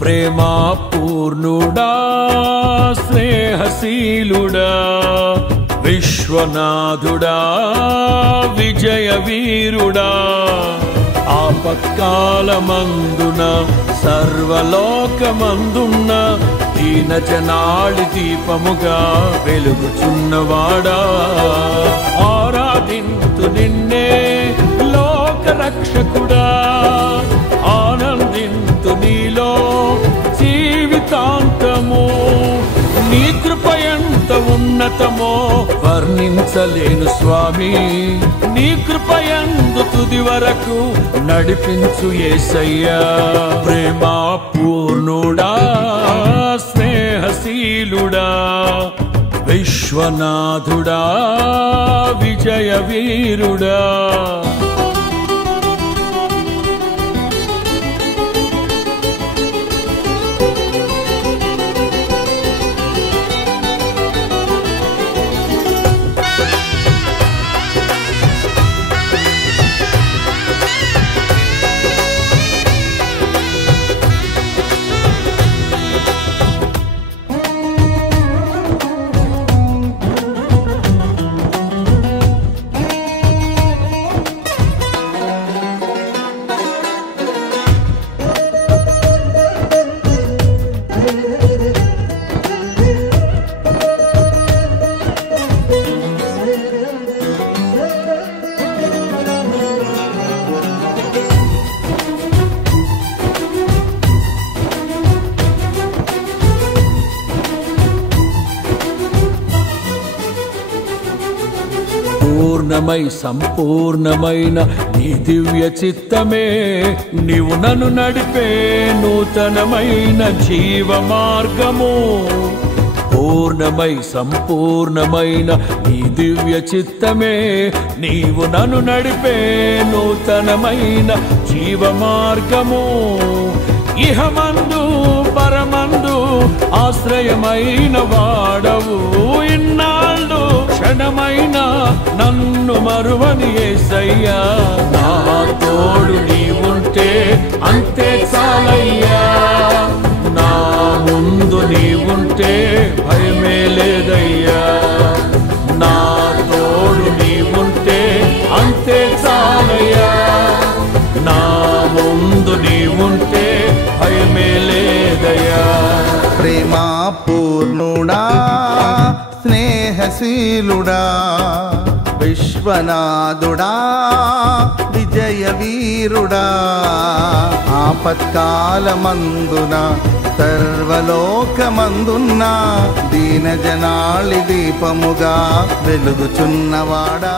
ప్రేమా పూర్ణుడా స్నేహశీలుడా విశ్వనాథుడా విజయ వీరుడా ఆపత్కాలమందున సర్వలోకమందున్న దీన జనాళి దీపముగా వెలుగుచున్నవాడా ఆరాధింతు నిన్నే లోక రక్షకుడా ఆనందింతు నీలో జీవితాంతము నీ కృప ఎంత ఉన్నతమో వర్ణించలేను స్వామి నీ కృప యందు తుది వరకు నడిపించు యేసయ్యా ప్రేమా పూర్ణుడా స్నేహశీలుడా విశ్వనాథుడా విజయ వీరుడా పూర్ణమై సంపూర్ణమైన నీ దివ్య చిత్తమే నీవు నన్ను నడిపే నూతనమైన జీవ మార్గము పూర్ణమై సంపూర్ణమైన నీ దివ్య చిత్తమే నీవు నన్ను నడిపే నూతనమైన జీవ మార్గము ఇహమందు పరమందు ఆశ్రయమైన వాడవు ఇన్నాళ్ళు క్షణమైన నన్ను మరువని యేసయ్యా నా తోడు నీవుంటే అంతే చాలయ్యా నా ముందు నీవుంటే భయమే లేదయ్యా నా తోడు నీవుంటే అంతే చాలయ్యా నా ముందు నీవుంటే భయమే లేదయ్యా ప్రేమా పూర్ణుడా స్నేహశీలుడా విశ్వనాథుడా విజయ వీరుడా ఆపత్కాలమందున సర్వలోకమందున్న దీన జనాళి దీపముగా వెలుగుచున్నవాడా